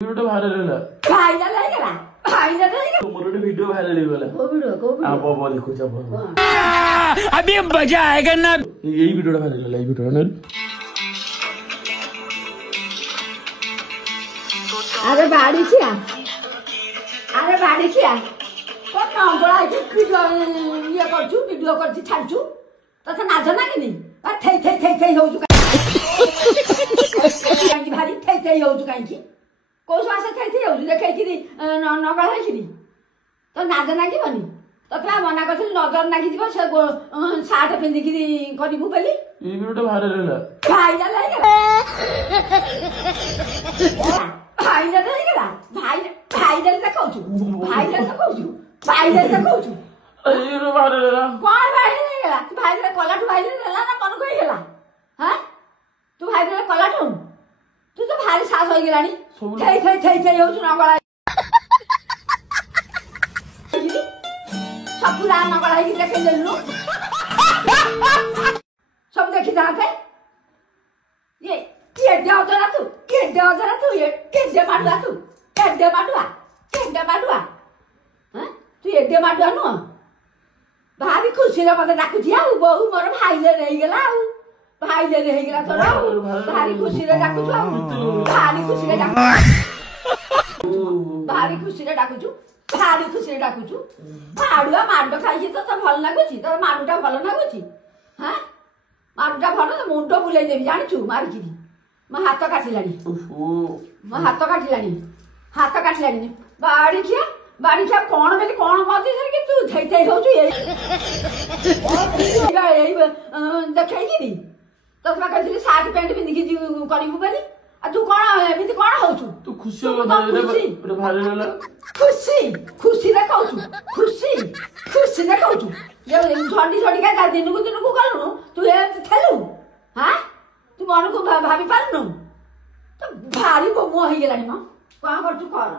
video viral होला viral हैगला viral हैगला मोर ଗୋଟେ video viral ହେଇଗଲା को वीडियो आप वो देखो जब अभी मजा आएगा ना यही वीडियोটা ভাইরাল होला এই ভিডিওটা না अरे बाड़ी खिया को नंगला कि ये करछु वीडियो करछि छाड़छु तथा नाज ना कि नहीं थै होजु काई भारी थै होजु काई को स्वास थै होजु देखै कि नंगला है कि तो नाज ना कि बनी तथा मना करथिल नजर नागी दिबो से साथ पिंदी कि करिबु बेली এই ভিডিওটা ভাইরাল होला भाइरल हैगला भाइरल देखौछु भाइरल देखौछु এই रो भाइरल होला कोन भाइरल हैगला तू भाइरल कलाठु भाइरल होला ना मन कोइ गेला हां तू भाइरल कलाठु तू तो भारी सास होई गेलानी थै होछु ना गला सब पूरा ना गला कि देखे लेलु सब देखि जाते ये देव जरा तू ये दे माडुआ हां तू ये दे माडुआ नु भारी खुशी रे मते डाकुची आ बहु मोर भाईले रही गेला आ भाईले रही गेला तोर भारी खुशी रे डाकुछु भारी खुशी रे डाकुछु माडुआ माडो खाई तो भल लागुची तो माडुटा भल लागुची हां माडुटा भल तो मुंडो बुलाई देबी जानिछु मारकी मैं हाथ काटिलानी हाथ काटिलानी बाड़ी खिया कौन बेली कौन मती कि तू थै होछु ए देखै कि तो मैं कहली सार्ट पैंट पिंदी कि करिबु बेली आ तू कौन एमिति कौन होछु तू खुशी हो भाइरल होला खुशी देखौछु ये झंडी का दिन को गलु तू ए थेलु हां तू मन को भाभी पारनु तो भारी मोह हो गलानी म कौन कर तू कर